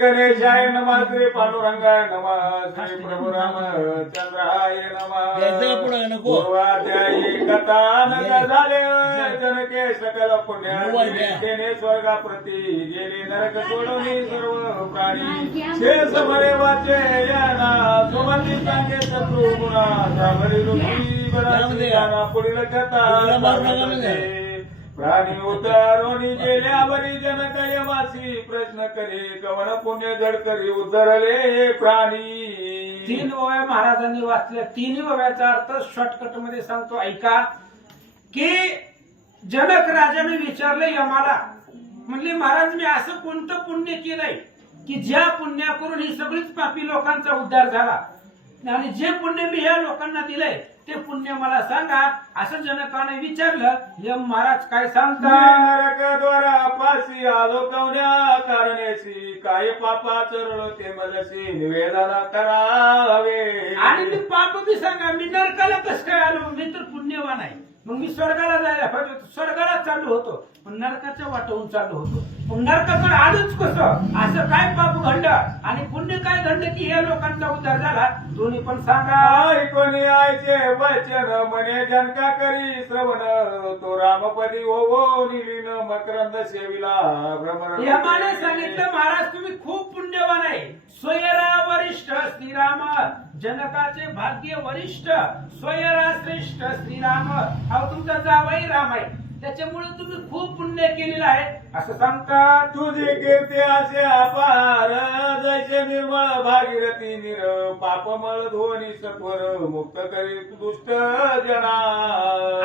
गणेशाय नमः श्री पांडुरंगाय नमः श्री प्रभु रामचंद्राय नमः पूर्वाध्यायी कथानक झाले जनके सकल पुण्याने स्वर्गाप्रती गेले नरक सोडून सर्व प्राणी शेष बरे वाचे याना सुमती सांगे शत्रू गुणा सावरी ऋषी बरा पुढील कथा प्राणी उतारोनी गेल्या बरी जनक यमासी प्रश्न करे कवन पुण्य जड करी उतरले प्राणी. 3 ओव्या महाराजांनी वाचल्या. 3 ओव्याचा अर्थ शॉर्टकट मध्ये सांगतो ऐका. की जनक राजाने विचारले यमाला, म्हणले महाराज मी असं कोणतं पुण्य केलंय की ज्या पुण्या करून ही सगळीच पापी लोकांचा उद्धार झाला आणि जे पुण्य मी ह्या लोकांना दिलंय ते पुण्य मला सांगा असं जनकाने विचारलं. यम महाराज काय सांगतात. नरक द्वारा पासी आलो कवड्या कारण्यासी काय पापा चरलो ते मलसी निवेदन करावे. आणि मी पाप बी सांगा. मी नरकाला कसं काय आलो. मी तर पुण्यवान आहे. मग मी स्वर्गाला जायला पाहिजे होतो. स्वर्गाला चाललो होतो पण नरकाच्या वाटवून चाललो होतो. मग नरकाकडे आलोच कसं. असं काय पाप घडलं आणि पुण्य काय घडलं की या लोकांचा उद्धार झाला. दोन्ही पण सांगा. कोणी आयचे वचन म्हणे जनका करी श्रवण तो रामपदी हो निलीन मकरंद सेविला भ्रमर. यमाने सांगितलं महाराज तुम्ही खूप पुण्यवान आहे. स्वयरा वरिष्ठ श्रीराम जनकाचे भाग्य वरिष्ठ स्वयरा श्रेष्ठ श्रीराम हा तुमचा जावई राम आहे. त्याच्यामुळे तुम्ही खूप पुण्य केलेलं आहे असं सांगतात. तुझी कीर्ती असे अपार जैसे निर्मळ भागीरथी निर पापमळ ध्वनी सत्वर मुक्त करी दुष्ट जना.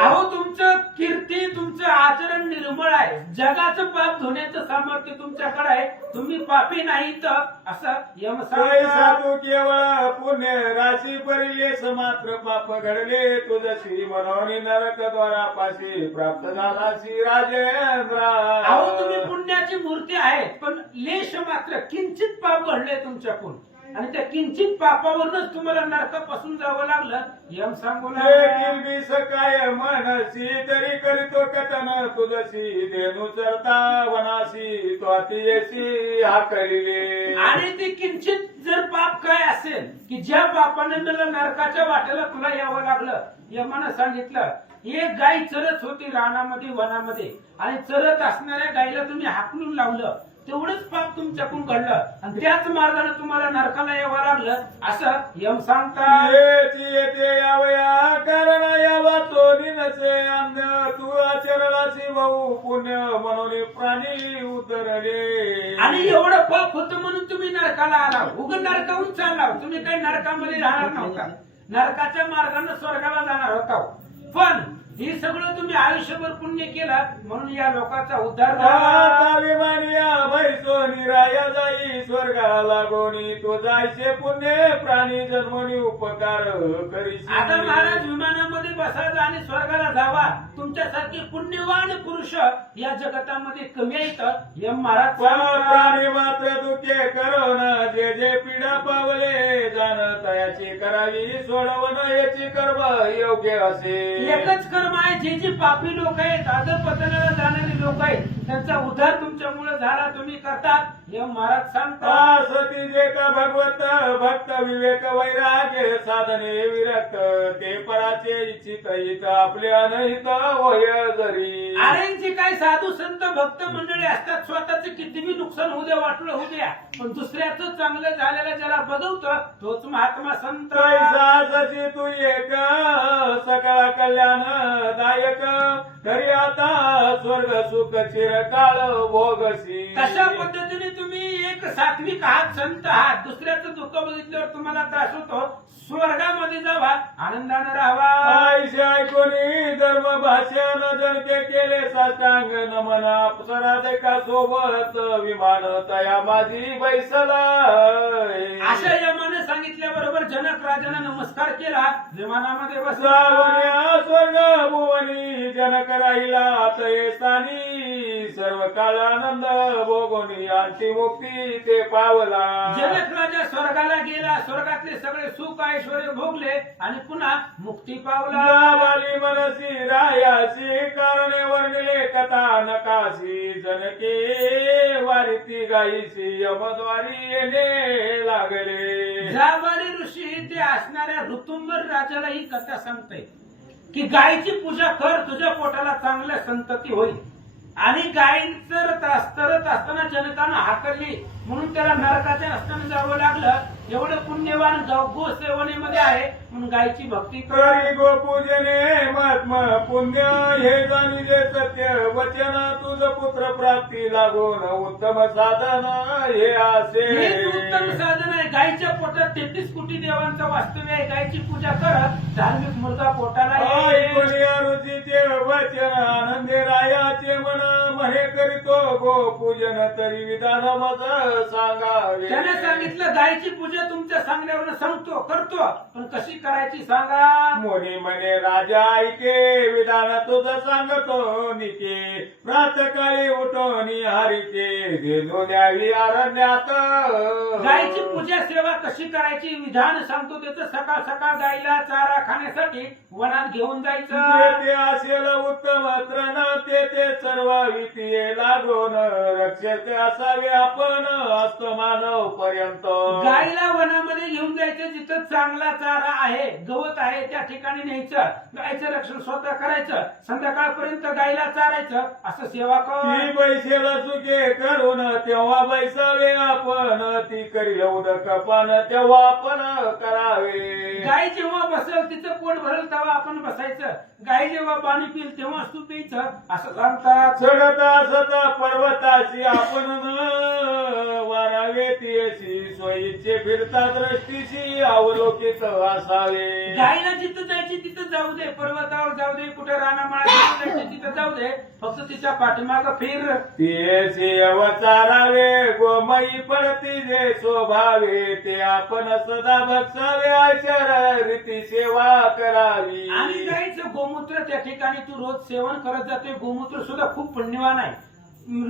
अहो तुमचं कीर्ती तुमचं आचरण निर्मळ आहे. जगाचं पाप धुण्याचं सामर्थ्य तुमच्याकडे आहे. तुम्ही पापी नाहीत असं यम सांगतात. तू केवळ पुण्य राशी परिलेस मात्र पाप घडले तुझशी म्हणून नरक द्वारा पाशी प्राप्त झाला श्री राजेंद्र. अहो तुम्ही पुण्याची मूर्ती आहे पण लेश मात्र किंचित पाप घडले तुमच्याकडून आणि त्या किंचित पापावरूनच तुम्हाला नरकापासून जावं लागलं. यम सांगू काय मनसी तरी करीतो कथन तुझशी देणू चरता वनाशी तो अतियशी हा करिले. आणि ते किंचित जर पाप काय असेल की ज्या पापाने मला नरकाच्या वाटेला तुला यावं लागलं. यमानं सांगितलं एक गाय चरत होती रानामध्ये वनामध्ये आणि चरत असणाऱ्या गायीला तुम्ही हाकलून लावलं तेवढंच पाप तुमच्याकडून घडलं आणि त्याच मार्गाने तुम्हाला नरकाला यावं लागलं असं यम सांगतात. येते यावया कारण यावा तो नसे अंध तू आचरलासी भाऊ पुण्य म्हणून प्राणी उतरले. आणि एवढं पाप होतं म्हणून तुम्ही नरकाला आला. उगं नरकाहून चालला. तुम्ही काही नरकामध्ये राहणार नव्हता. नरकाच्या मार्गाने स्वर्गाला जाणार होता. पण हे सगळं तुम्ही आयुष्यभर पुण्य केलं म्हणून या लोकांचा उद्धार झाला. भैसो निराया जाई स्वर्गाला गोणी तो जायचे पुण्य प्राणी जन्मनी उपकार करी. आता महाराज विमानामध्ये बसायचं आणि स्वर्गाला जावा. तुमच्यासारखे पुण्यवान पुरुष या जगतामध्ये कमी आहेत. यम महाराज प्राणी मात्र दुखे करो न जे जे पीडा पावले जाण तयाची करावी सोडवण याची कर्म योग्य असे. एकच कर्म आहे. जे जे पापी लोक आहेत अधपतनाला जाणारे लोक आहेत त्यांचा उद्धार तुमच्यामुळे झाला. तुम्ही करतात. यम महाराज सांगतात. सती जे का भगवत भक्त विवेक वैराग्य साधने विरक्त ते पराचे इच्छित हित आपले अनहित होय जरी. अरे जे काही साधू संत भक्त मंडळी असतात स्वतःचे कितीही नुकसान होऊ द्या वाटलं होऊ द्या पण दुसऱ्याचं चांगलं झालेलं ज्याला बघवतो तोच महात्मा संत. जशी तू एक सकळ कल्याण दायक तरी आता स्वर्ग सुख चिरकाळ भोगसी. कशा पद्धतीने तुम्ही एक सात्विक आहात संत आहात दुसऱ्याचं दुःख बघितल्यावर तुम्हाला त्रास होतो. स्वर्गामध्ये जावा आनंदाने राहावा. आयुष्य ऐकून धर्म भाषण जनके केले साष्टांग नमन अप्सरा देखा सोबत विमान तया माझी बैसला. अशा यमाने सांगितलं सांगितल्याबरोबर जनक राजाने नमस्कार केला, विमानामध्ये बसला. सावन्या स्वर्ग भुवनी जनक राहिला तये स्थानी, सर्व काळ आनंद भोगोनी आणखी मुक्ती ते पावला. जनक राजा स्वर्गाला गेला, स्वर्गातले सगळे सुख ऐश्वर भोगले आणि पुन्हा मुक्ती पावला. जाबाली मनसी रायासी कारणे वर्णिले कथा नकाशी, जनके वारीती गायीसी यमद्वारी येणे लागले. जाबाली ऋषी ते असणाऱ्या ऋतुंबर राजाला ही कथा सांगते की गायीची पूजा कर, तुझ्या पोटाला चांगल्या संतती होईल. आणि गाय चरत असताना जनकानं हाकलली म्हणून त्याला नरकाच्या रस्त्याने जावं लागलं. एवढं पुण्यवान गो सेवनेमध्ये आहे म्हणून गायची भक्ती कर. करी गोपूजने महात्म पुण्य, हे जाणिले सत्य वचन, तुझ पुत्र प्राप्ती लागून उत्तम साधन हे असे. हेच उत्तम साधन आहे. गायीच्या पोटात 33 कोटी देवांचं वास्तव्य आहे. गायची पूजा करत धार्मिक मुलगा पोटाला येईल. ऐकून या ऋषीचे वचन आनंदे रायाचे मन, म्हणे करीतो गोपूजन तरी विधान मज सांगावे. त्याने सांगितलं गायची पूजा तुमच्या सांगण्यावरून सांगतो करतो, पण कशी करायची सांगा. मोनी म्हणे राजा ऐके, विधान तुझं सांगतो निके, प्रातकाळी उठून हरिके गेलो न्यावी अरण्यात. गायची पूजा सेवा कशी करायची विधान सांगतो. त्याचं सकाळ सकाळ गायला चारा खाण्यासाठी वनात घेऊन जायचं. ते असेल उत्तम तृण, ते चरवावी ते लागून, रक्षक असावे आपण असतो मानव पर्यंत. गायला वनामध्ये घेऊन जायचं, जिथं चांगला चारा आहे गवत आहे त्या ठिकाणी न्यायचं. गायचं रक्षण स्वतः करायचं, संध्याकाळपर्यंत गायला चारायचं. असं सेवा कर. ती बैसेला सुखे करून तेव्हा बैसावे आपण, ती करील उदक पान तेव्हा आपण करावे. गाय जेव्हा बसेल तिचं पोट भरेल तेव्हा आपण बसायचं. गाय जेव्हा पाणी पिल तेव्हाच तू प्यायचं असं सांगतात. चढत असत पर्वताशी आपण वारावे तियशी, सोयीचे फिरता दृष्टीशी अवलोकित असावे. गायला जिथं जायची तिथं जाऊ दे, पर्वतावर जाऊ दे, कुठे रानामाळा जायचे तिथं जाऊ दे, फक्त तिच्या पाठीमाग फिर. तियशी अवचारावे, गोमयी पडती जे शोभावे, ते आपण सदा बसावे, आचार रीती सेवा करावी. आणि गायचं गोमूत्र त्या ठिकाणी तू रोज सेवन करत जाते. गोमूत्र सुद्धा खूप पुण्यवान आहे.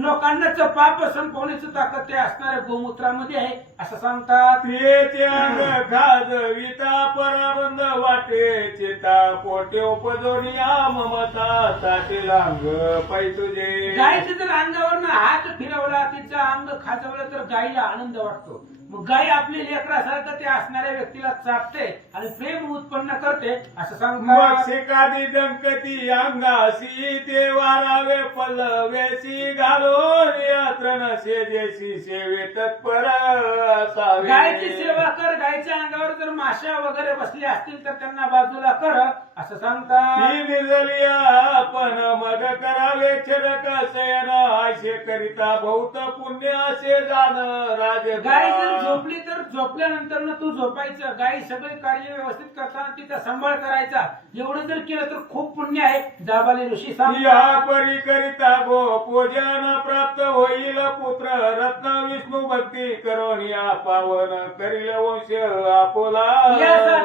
लोकांना पाप संपवण्याची ताकद ते असणाऱ्या गोमूत्रामध्ये आहे असं सांगतात. तेचे अंग खाजविता परानंद वाटे, चेता पोटे उपजोनिया ममता ताटेल अंग पै तुझे. गायचं जर अंगावरनं हात फिरवला, तिचं अंग खाजवलं तर गायीला आनंद वाटतो. मग गाय आपल्या लेकरासारखं ते असणाऱ्या व्यक्तीला चापते आणि प्रेम उत्पन्न करते असं सांगतात. शिकादी दंकती अंगाशी, ते वारावे पल्लवेशी घालून यात्र नसे जेशी सेवे तत्पर असावे. गायची सेवा कर. गायच्या अंगावर जर माशा वगैरे बसल्या असतील तर त्यांना बाजूला कर असं सांगतात. ती निजली आपण मग करावे छडक शयन, आशे करिता बहुत पुण्य असे जाण राज. गाय जर झोपली तर झोपल्यानंतर तू झोपायचं. गाय सगळे कार्य व्यवस्थित करताना तिचा सांभाळ करायचा. एवढं जर केलं तर खूप पुण्य आहे. जाबाली ऋषी या सांगतात. परी करिता गो पूजन प्राप्त होईल पुत्र रत्न, विष्णू भक्ती करून या पावन करील वंश आपोला. अशा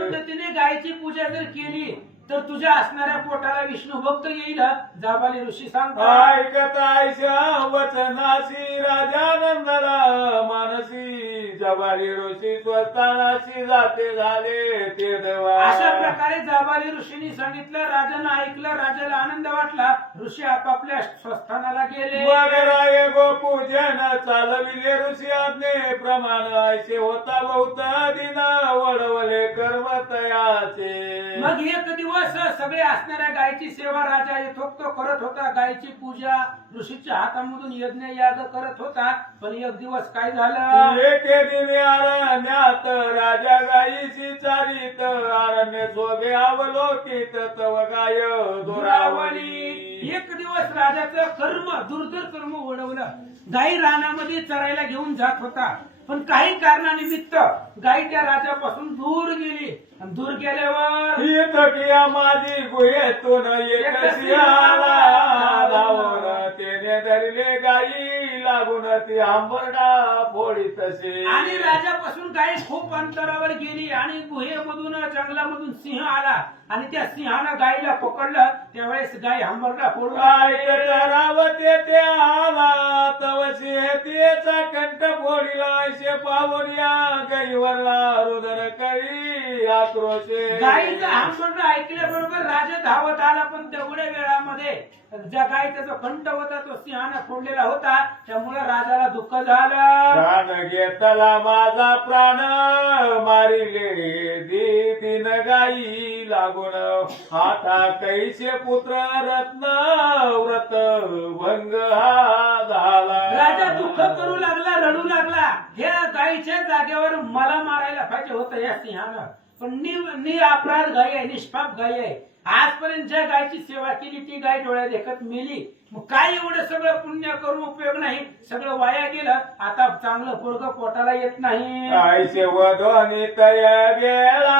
पद्धतीने गायची पूजा जर केली तर तुझ्या असणाऱ्या पोटाला विष्णू भक्त येईल. जाबाली ऋषी सांगतात. ऐकत आयशा वचनाशी राजानंदला मानसी, जबाली ऋषी स्वस्तानाशी जाते झाले ते देवा. अशा प्रकारे जाबाली ऋषींनी सांगितलं. राजानं ऐकलं, राजाला आनंद वाटला. ऋषी आपापल्या स्वस्थानाला गेले. मग राय गोपूजन चालविले ऋषी आज्ञे प्रमाण, ऐसे होता बहुत दिन वळवले कर्म तयाचे. मग एक दिवस सगळे असणाऱ्या गायची सेवा राजा यथोक्त करत होता. गायची पूजा ऋषीच्या हातामधून यज्ञ याग करत होता. पण एक दिवस काय झालं. एके दिनी अरण्यात राजा गायीशी चारित, अरण्य जोगे अवलोकित तव गाय दोरावली. एक दिवस राजाचं कर्म दुर्धर कर्म ओढवलं. गाई रानामध्ये चरायला घेऊन जात होता. पण काही कारणानिमित्त गाय त्या राजापासून दूर गेली आणि दूर गेल्यावर ही थकिया माझी गुहेतून एक सिंहाला धावून त्याने धरले गाई लागून ती आंबरडा फोडी तसे आणि राजापासून गाय खूप अंतरावर गेली आणि गुहेमधून जंगलामधून सिंह आला आणि त्या सिंहानं गायीला पकडलं. त्यावेळेस गाय हंबरडा फोडून रावते ते आला तव सिंहतेचा कंठ फोडिला शे पावड्या गाईवरला रुदन करी आक्रोशे. गायीचा हंबरडा ऐकल्याबरोबर राजा धावत आला, पण तेवढ्या वेळामध्ये ज्या गाय त्याचा कंठ होता तो सिंहानं फोडलेला होता, त्यामुळे राजाला दुःख झालं. प्राण घेतला माझा प्राण मारिले दिन गाई लागून आता कैसे पुत्र रत्न व्रत भंग हा झाला. राजा दुःख करू लागला, रडू लागला. ह्या गायीच्या जागेवर मला मारायला पाहिजे होतं या सिंहानं, पण अपराध गाय आहे, निष्पाप गाय आहे. आजपर्यंत ज्या गायची सेवा केली ती गाय डोळ्या देखत मेली. मग काय एवढं सगळं पुण्य करून उपयोग नाही, सगळं वाया गेलं. आता चांगलं पोरग पोटाला येत नाही. कैसे वधोनी तया गेला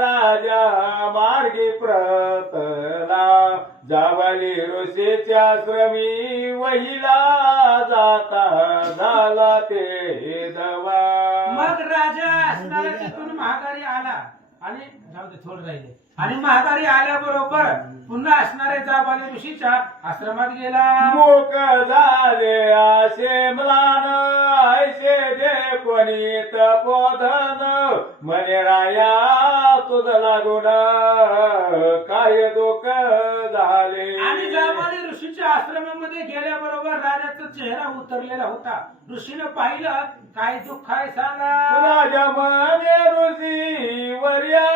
राजा मार्गी प्रतला जावली ऋषीच्या श्रमी वहिला जाता झाला ते दवा. मग राजा असणारा तिथून महागारी आला आणि जाऊ दे थोडं राहिले आणि महागारी आल्याबरोबर पुन्हा असणारे जाबाली ऋषीच्या आश्रमात गेला. मूक झाले असे म्लान ऐसे दे कोणी तपोधन म्हणे राया तुझ लागून काय दुःख झाले. आणि जाबाली ऋषीच्या आश्रमामध्ये गेल्याबरोबर राजाचा चेहरा उतरलेला होता. ऋषीनं पाहिलं, काय दुःख आहे सांगा. राजा म्हणे ऋषी वर्या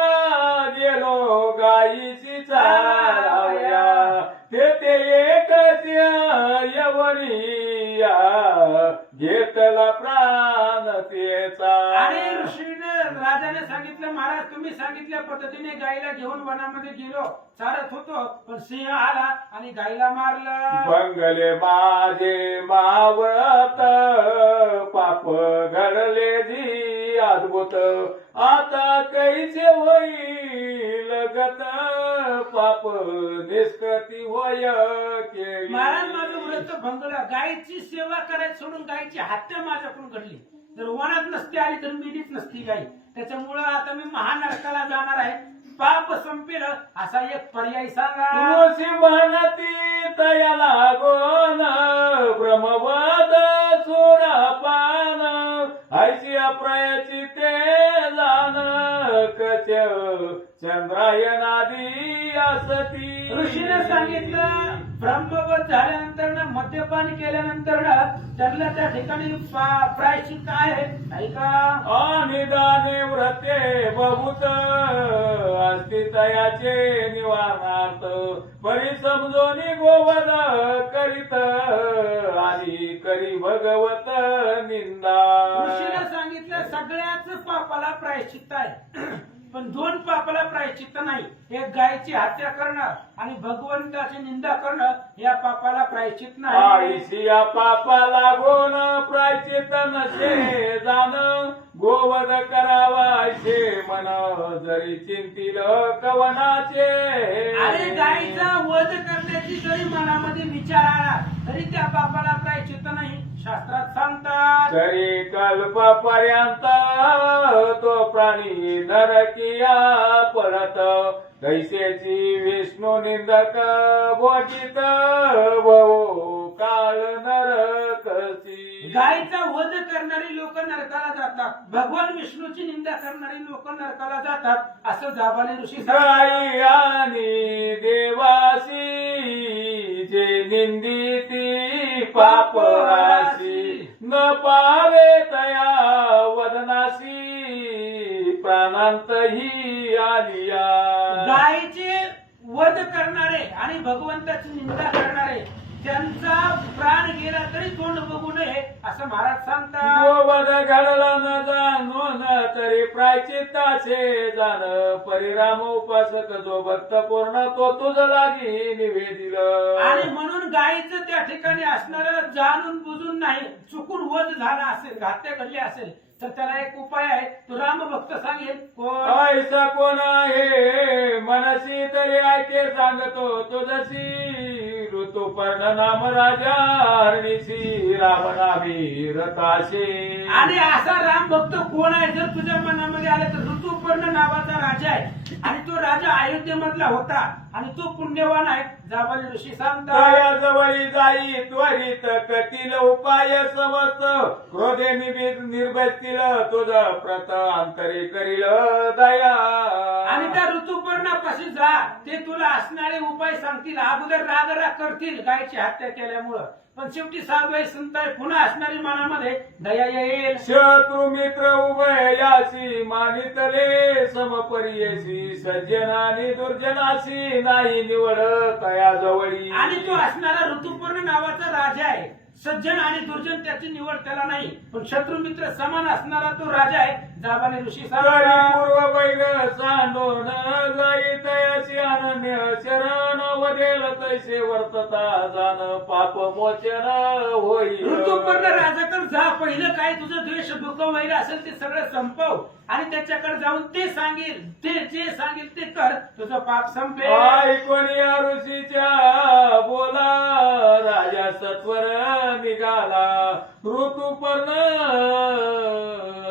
गेलो गायीची चारावया ते एक यवनिया घेतला प्राण त्याचा. आणि ऋषीने राजाने सांगितलं, महाराज तुम्ही सांगितल्या पद्धतीने गायीला घेऊन वनामध्ये गेलो, चारत होतो, पण सिंह आला आणि गायीला मारलं. बंगले माझे मावळत पाप घडले जी अद्भुत आता कैसे होईल गत पाप निष्कृती होय केली. महाराज माझं व्रत भंगलं, गायीची सेवा करायची सोडून गायीची हत्या माझ्याकडून घडली. जर वनात नसती आली तर मिलीच नसती गाय. त्याच्यामुळं आता मी महानरकाला जाणार आहे, पाप संपेल असा एक पर्याय सांगा. ऋषी म्हणती तया लागोन ब्रह्मवद सुरापान ऐशी अप्रयाची ते जाण कच चंद्रायनादी असती. ऋषीने सांगितलं, ब्रह्मवत झाल्यानंतर ना मद्यपान केल्यानंतर ना त्यांना त्या ठिकाणी प्रायश्चित्त आहे ऐका. अनिदाने व्रते बहुत अस्तित्याचे निवारणार्थ परी समजोनी गोवध करीत आणि करी भगवत निंदा. ऋषीने सांगितलं, सगळ्याच पापाला प्रायश्चित्त आहे, पण दोन पापाला प्रायश्चित्त नाही. एक गायीची हत्या करणं आणि भगवंताची निंदा करणं या पापाला प्रायश्चित्त नाही. आईशी या पापा लागून प्रायचित नसे जाण गोवध करावायचे मन जरी चिंतील कवनाचे. अरे गायीचा वध करण्याची जरी मनामध्ये विचार आला तरी त्या पापाला प्रायश्चित्त नाही, शास्त्रात सांगतात. तरी कल्पपर्यंत तो प्राणी नरकिया परत कैसेची विष्णू निंदक भोजित भो काळ नरकची. गायीचा वध करणारी लोक नरकाला जातात, भगवान विष्णूची निंदा करणारी लोक नरकाला जातात, असं जाबाली ऋषी गाई आणि देवासी जे निंदिती पाप राशी न पावे तया वदनाशी प्राणांत ही आलिया. गायीचे वध करणारे आणि भगवंताची निंदा करणारे त्यांचा प्राण गेला तरी तोंड बघू नये असं महाराज सांगतात. गोवध घडला न जाणून तरी प्रायचित्ताचे जाण परिणाम उपासक जो भक्त पूर्ण तो तुझ लागी निवेदिल आणि म्हणून गायीचं त्या ठिकाणी असणार जाणून बुजून नाही, चुकून वध झाला असेल, घात्या घडली असेल तर त्याला एक उपाय आहे, तो राम भक्त सांगेल. कोण? ऐसा कोण आहे मनसी तरी ऐके सांगतो तुझशी ऋतुपर्ण नाम राजा हरणीशी राम नामी रताशे. आणि असा राम भक्त कोण आहे जर तुझ्या मनामध्ये आला तर ऋतुपर्ण नावाचा राजा आहे आणि तो राजा अयोध्येमधला होता आणि तो पुण्यवान आहे. जाबाली ऋषी सांगतात जवळी जाई त्वरित कतील उपाय समस्त क्रोधे निर्भयतील तुझ प्रत अंतरी करील दया. आणि त्या ऋतुपर्णापाशी जा, ते तुला असणारे उपाय सांगतील. अगोदर रागराग करतील गायची हत्या केल्यामुळं, पण शेवटी साधवाई संताय पुन्हा असणारी मनामध्ये दया येईल. शत्रू मित्र उभयाशी मानितले समपरियशी सज्जन आणि दुर्जनाशी नाही निवड तया जवळी. आणि तो असणारा ऋतुपर्ण नावाचा राजा आहे. सज्जन आणि दुर्जन त्याची निवड त्याला नाही, पण शत्रू मित्र समान असणारा तो राजा आहे. जाबाने ऋषी सांगतात पूर्व वैग सांडोन जाई तयाशी अनन्य शरण वदेल तैसे वर्तता जाण पाप मोचन होईल. ऋतुपर्ण राजाकडे जा, पहिलं काय तुझं द्वेष दुःख वैर असेल ते सगळं संपव आणि त्याच्याकडे जाऊन ते सांगेल, ते जे सांगेल ते कर, तुझं पाप संपेल. ऐकून या ऋषीच्या बोला राजा सत्वर निघाला ऋतुपर्ण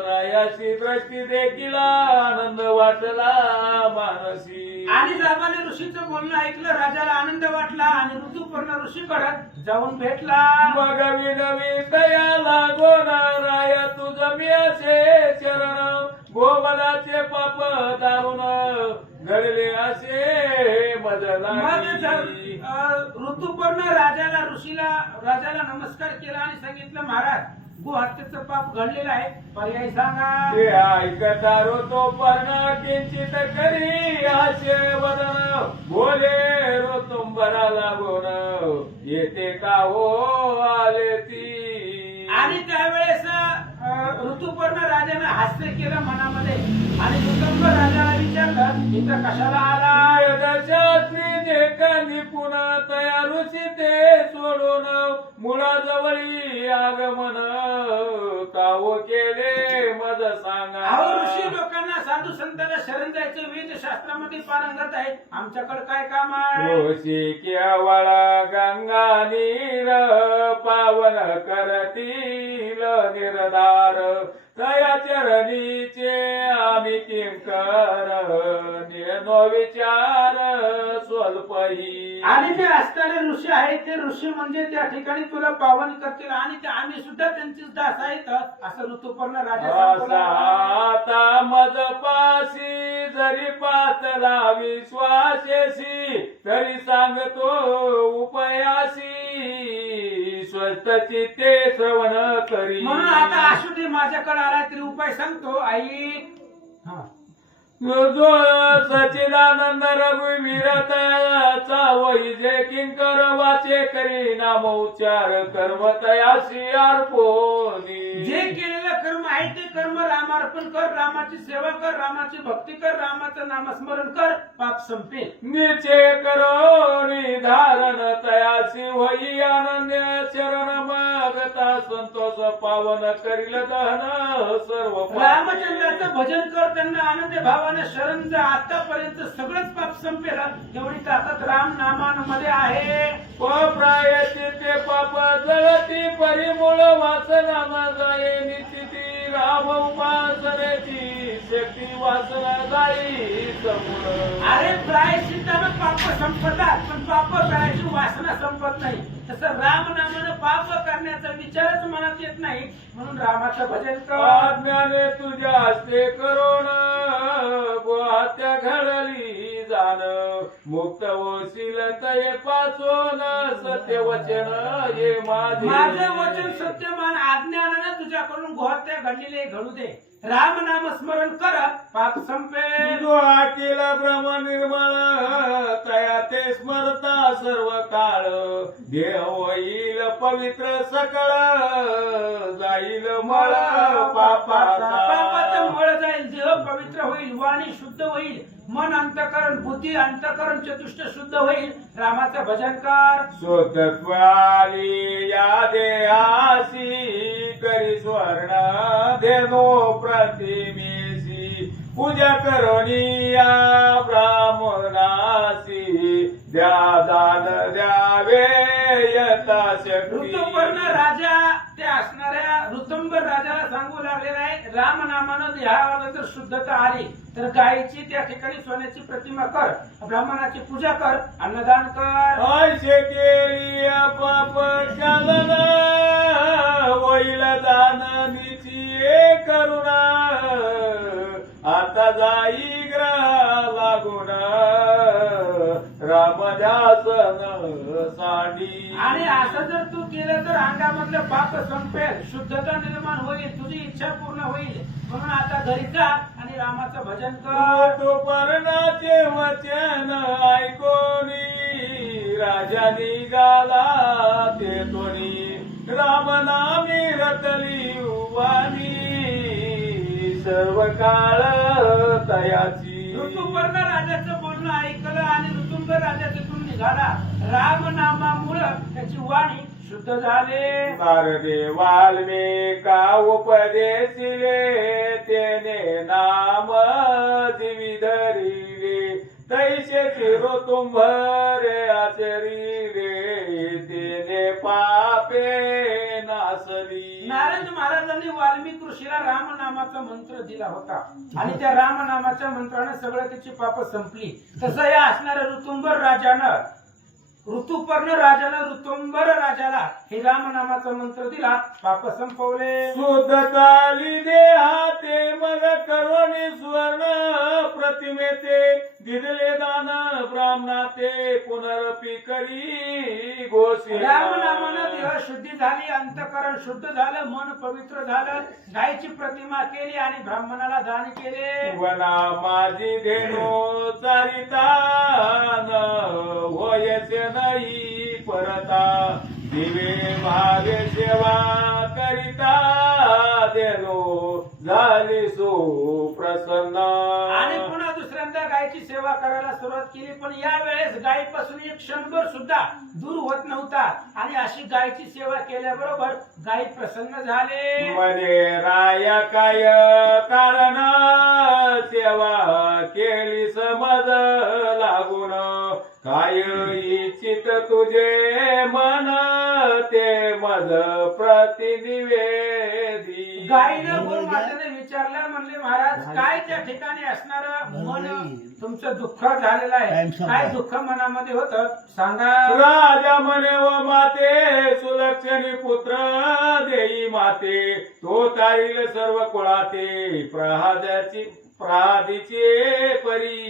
रायाची दृष्टी देखील आनंद वाटला मानसी. आणि जाबाने ऋषीचं बोलणं ऐकलं, राजाला आनंद वाटला आणि ऋतुपर्ण ऋषीकडे जाऊन भेटला. मग विनवी दया लागोन राया तुझ मी असे शरण गोबलाचे पाप दारुण घडले असे मजला. ऋतुपर्ण राजाला नमस्कार केला आणि सांगितलं, महाराज गोहत्येचं पाप घडलेलं आहे, पर्याय सांगा. ते ऐकता ऋतुपर्ण किंचित करी असे वदन बोले ऋतुंबरा लागून येते का हो आले ती. आणि त्यावेळेस ऋतुपर्ण राजानं हास्य केलं मनामध्ये आणि ऋतुंबर राजाला विचारलं, इथं कशाला आला. शास्त्री जे कधी पुन्हा तयारुशी ते सोडून मुळाजवळी आगमन काव केले मज सांगा. अहो ऋषी लोकांना साधू संतांना शरण जायचं वेद शास्त्रामध्ये पारंगत आहे, आमच्याकडे काय काम आहे. ऋषी केवळ गंगा नीर पावन करतील निर्धार तया चरणीचे आम्ही किंकर नेनो विचार स्वल्पही. आणि ते असणारे ऋषी आहेत, ते ऋषी म्हणजे त्या ठिकाणी तुला पावन करतील आणि ते आम्ही सुद्धा त्यांचीच दास आहेत असं ऋतुपर्ण राजा. आता मज पाशी जरी पातला विश्वासेशी तरी सांगतो उपयाशी स्वस्त चित्ते श्रवण करी. म्हणून आता असू दे, माझ्याकडे आलाय तरी उपाय सांगतो. आई जो सचिदानंद रघुवीर तयाचा वै जे किंकर वाचे करी नाम उच्चार कर्म तयाशी अर्पोनी. जे केलेलं कर्म आहे ते कर्म रामार्पण कर, रामाची सेवा कर, रामाची भक्ती कर, रामाचं नामस्मरण कर, पाप संपेल. निचे करो धारण तयाशी होई आनंद शरण मागता संतोष पावन करील दहन सर्व. रामचंद्राचं भजन कर, त्यांना आनंद भावाने शरण जा, आतापर्यंत सगळंच पाप संपेल. एवढी ताकद राम नामामध्ये आहे. प्रायची ते पाप जळती परिमूळ वासना जाये निश्चिती राम उपासनेची शक्ती वासना जाई समूळ. अरे प्रायश्चित्तानं पाप संपतात, पण पाप करायची वासना संपत नाही. तसं राम नामानं पाप करण्याचा विचारच मनात येत नाही, म्हणून रामाचं भजन कर. आज्ञाने तुझ्या हस्ते करोन गोहत्या घडली जाण मुक्त होशील तये पाचोन सत्य वचन ये माझे. माझे वचन सत्यमान आज्ञानं न तुझ्याकडून गोहत्या घडलेले घडू दे. राम नाम स्मरण कर पाप संपेल. जो अखिल ब्रह्म निर्मळ तया ते स्मरता सर्व काळ. देह होईल पवित्र सकळ जाईल मळ पापाचं पापाचा. मळ जाईल, देह पवित्र होईल, वाणी शुद्ध होईल, मन अंतकरण बुद्धी अंतकरण चतुष्ट शुद्ध होईल. रामाचं भजन कर. स्वतत्व आली या देहासी करी स्वर्ण धेनो प्रतिमेसी. पूजा करोनी या ब्राह्मणासी द्या दान द्यावे यथाशक्ती. ऋतुपर्ण राजा ते असणाऱ्या ऋतुंबर राजाला सांगू लागलेला आहे, राम नामानं देहावर जर शुद्धता आली तर गायीची त्या ठिकाणी सोन्याची प्रतिमा कर, ब्राह्मणाची पूजा कर, अन्नदान कर. ऐशे केली पाप चालन होईल दाननीची करुणा. आता जाई ग्रह लागून रामदासन सांडी. आणि असं जर तू केलं तर अंगामधलं पाप संपेल, शुद्धता निर्माण होईल, तुझी इच्छा पूर्ण होईल. म्हणून आता घरी जा आणि रामाचं भजन कर. तो पर्णाचे वचन ऐकोनी राजा निघाला ते तोनी. राम नामी रतली उवानी सर्व काळ तयाची. ऋतुपर्ण राजाचं बोलणं ऐकलं आणि ऋतुंबर राजा तिथून निघाला. राम नामामुळं त्याची वाणी शुद्ध झाले. नारदे वाल्मिका उपदेशिले तेने नाम दिवी धरिले. तैसे ऋतुंभरे आचरिले तेने पापे नासली. नारद महाराजांनी वाल्मिक ऋषीला राम नामाचा मंत्र दिला होता आणि त्या राम नामाच्या मंत्राने सगळं त्याची पाप संपली. तसं या असणाऱ्या ऋतुंबर राजानं ऋतुपर्ण राजानं ऋतुंबर राजाला हे राम नामाचा मंत्र दिला, पाप संपवले. शुद्धताली देहाते मग करोनी सुवर्ण प्रतिमेते. दिदले दान ब्राह्मणाते पुनरपी करी घोषी. राम नामानं देह शुद्धी झाली, अंतकरण शुद्ध झालं, मन पवित्र झालं, गायची प्रतिमा केली आणि ब्राह्मणाला दान केले. वना माझी धेनो चारितान होयचे नाही परता. दिवे भावे सेवा करिता देनो झाली सुप्रसन्न. आणि पुन्हा दुसऱ्यांदा गायची सेवा करायला सुरुवात केली, पण यावेळेस गायीपासून एक क्षणभर सुद्धा दूर होत नव्हता आणि अशी गायची सेवा केल्याबरोबर गायी प्रसन्न झाले. मने राया काय कारण सेवा केली समज लागून. काय इच्छित तुझे मन ते मज प्रतिनिवेदी. गायीनं गोमातेने विचारलं, म्हणले महाराज काय त्या ठिकाणी असणारं मन तुमचं दुःख झालेलं आहे, काय दुःख मनामध्ये होतं सांगा. राजा म्हणे व माते सुलक्षणी पुत्र देई माते. तो तारील सर्व कुळाते प्रहादीचे परी.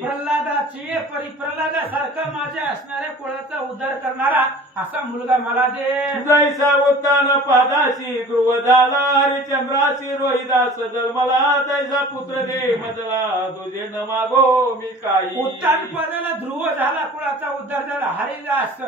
प्रल्हादाची परी, प्रल्हादासारखा माझ्या असणाऱ्या कुळाचा उद्धार करणारा असा मुलगा मला दे. जैसा उत्तान पादाशी ध्रुव झाला हरिचंद्राशी रोहिदास जन्मला. तैसा पुत्र दे मजला तुझे न मागो मी काही. उत्तान पदाला ध्रुव झाला, कुळाचा उद्धार झाला. हरिदास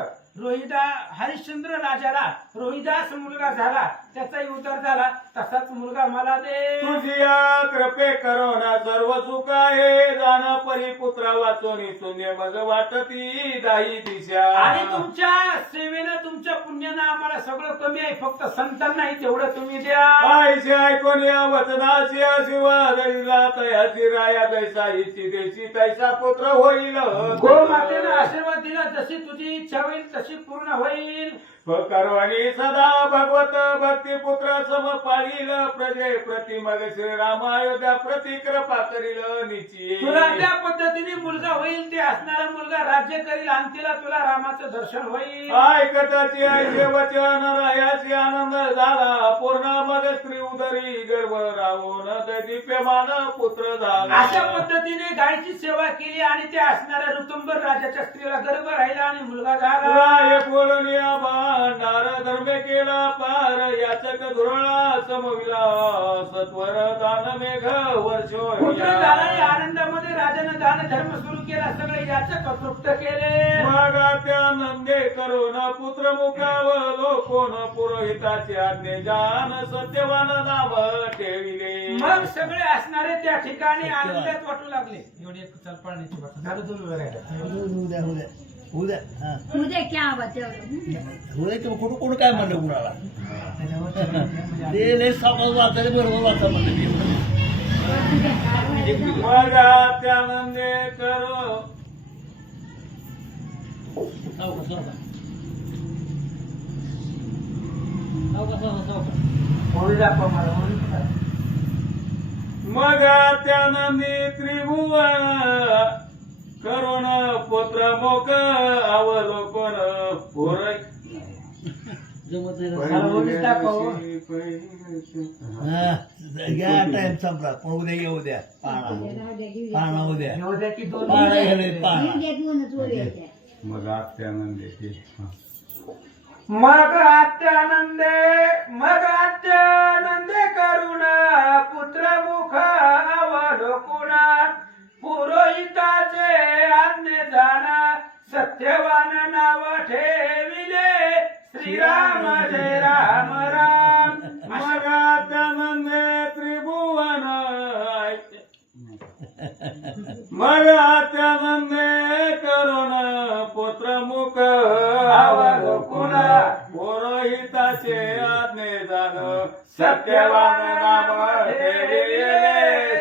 हरिश्चंद्र राजाला रोहिदास मुलगा झाला, त्याचाही उद्धार झाला. तसाच मुलगा मला दे. तुझी या कृपे करोना सर्व सुख आहे. जाण परी पुत्रा वाचोनी शून्य मग वाटती दाही दिशा. आणि तुमच्या सेवेनं तुमच्या पुण्यानं आम्हाला सगळं कमी आहे, फक्त संतान नाही तेवढं तुम्ही द्या. आयशी ऐकून या वचनाशी शिवाला तयाची राया दैसा इच्छी देशी तैसा पुत्र होईल. गोमातेनं आशीर्वाद दिला, जशी तुझी इच्छा होईल तशी पूर्ण होईल. करवणी सदा भगवत भक्ती पुत्र सम पाळील. प्रजे प्रति मग श्रीराम अयोध्या प्रति कृपा करील निची. तुला त्या पद्धतीने मुलगा होईल, ते असणारा मुलगा राज्य करील आणि तिला तुला रामाचं दर्शन होईल. ऐकताची ऐसे वचन रायाची आनंद झाला पूर्ण. मग स्त्री उदरी गर्भ राहून दिप्यमान पुत्र झाला. अशा पद्धतीने गायची सेवा केली आणि त्या असणाऱ्या ऋतुंबर राजाच्या स्त्रीला गर्भ राहिला आणि मुलगा झाला. राय बोलून या धर्म केला पार याचक धुरळा समविला सत्वर दान मेघ वर्षो पुत्र झाला आणि आनंदामध्ये राजानं दान धर्म सुरू केला सगळे याचक तृप्त केले मग त्या नंदे करून पुत्र मुखावलो कोण पुरोहिताचे आज्ञे जान सत्यवान नाम ठेविले मग सगळे असणारे त्या ठिकाणी आनंदात वाटू लागले एवढी एक चलपाळण्याची वाट झालं दोन उद्या क्या कुठं कोण काय म्हणलं कुणाला ते लय समाज वाचायला बरोबर वाचा म्हणलं मग त्या नंदे करो मग त्या नंदी त्रिभुवन करुण पुत्र मोक अवलोकन पुर घ्या टाइम संपला पण उद्या येऊ द्या पाणा उद्या एवढ्या की दोन पाणा घ्यायला पाणा मग आत्यानंदे मग आत्यानंदे करुण पुत्र मुख अवलोकुण पुरोहिताचे आज्ञे जाणा सत्यवान नाव ठेविले श्रीराम जय राम राम मग आत्यानंदे त्रिभुवन मग आत्यानंदे करुण पुत्र मुख अवलोकुण पुरोहिताचे आज्ञे जाण सत्यवान नाम ठेविले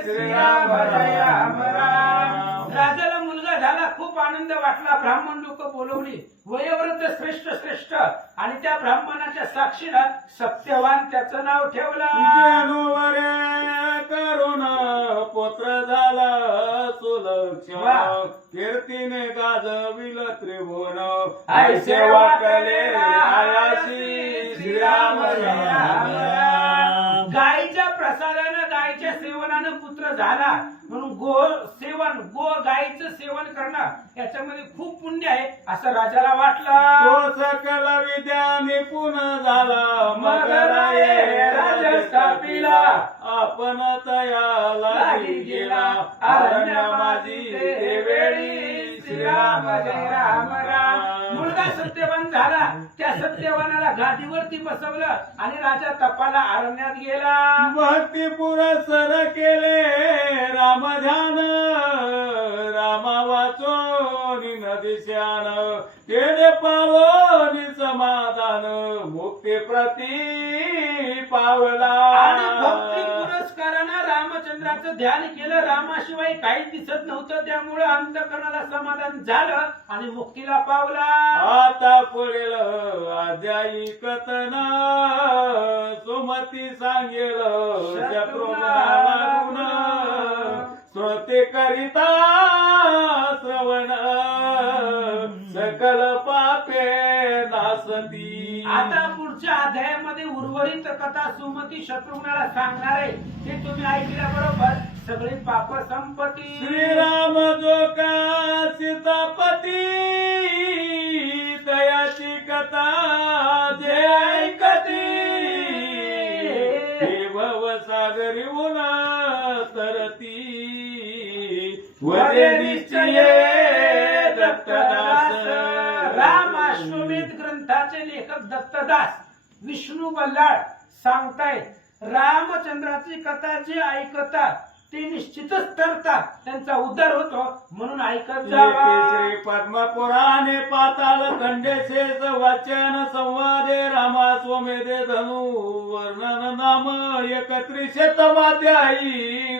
श्रीराम जय राम राम राजाला मुलगा झाला खूप आनंद वाटला ब्राह्मण लोक बोलवली वयोवृद्ध श्रेष्ठ श्रेष्ठ आणि त्या ब्राह्मणाच्या साक्षीला सत्यवान त्याचं नाव ठेवलं जनवरे करुण पुत्र झाला सुलक्ष कीर्तीने गाजविल त्रिभुवन ऐसे वाटले आयासी श्रीराम जय राम राम गायीच्या प्रसादानं गायीच्या सेवनानं पुत्र झाला म्हणून गो गायीचं सेवन करणं याच्यामध्ये खूप पुण्य आहे असं राजाला वाटलं तो सकल विद्या निपुण झाला मग राये राज स्थापिला आपण तयाला गेला अरण्य माझी ते वेळी श्रीराम जय राम राम मुलगा सत्यवान झाला त्या सत्यवानाला गादीवरती बसवलं आणि राजा तपाला अरण्यात गेला भक्ती पुरस्सर केले राम ध्यान रामा वाचोनी नदीश्यान केले पावनी समाधान मुक्ती प्रती पावला आणि भक्ती पुरस्कारानं रामचंद्राचं ध्यान केलं रामाशिवाय काहीच दिसत नव्हतं त्यामुळे अंतकरणाला समाधान झालं आणि मुक्तीला पावला आता पुढील अध्यायी कथना सुमती सांगेल शत्रुघ्नाला गुण श्रोते करिता श्रवण सकल पापे नासती आता पुढच्या अध्यायामध्ये उर्वरित कथा सुमती शत्रुघ्नाला सांगणार आहे ते तुम्ही ऐकल्याबरोबर सगळे पाप संपती श्रीराम जो का सीतापती दयाची कथा जे ऐकती हे भवसागरी उना तरती वरे निश्चये दत्तदास राम अश्वमेध ग्रंथाचे लेखक दत्तदास विष्णू बल्लाळ सांगतायत रामचंद्राची कथा जे ऐकतात ते निश्चितच तरतात त्यांचा उद्धार होतो म्हणून ऐकत जावा श्री पद्मपुराणे पाताल खंडेशेष वाचन संवादे रामा स्वमेधे धनु वर्णन नाम 31वाध्यायी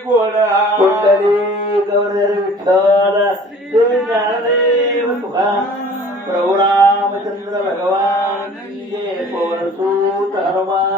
गोळा कुंडली गौरव विठ्ठल श्री ज्ञानदेव प्रभु रामचंद्र भगवान की जय पौरसूत हनुमान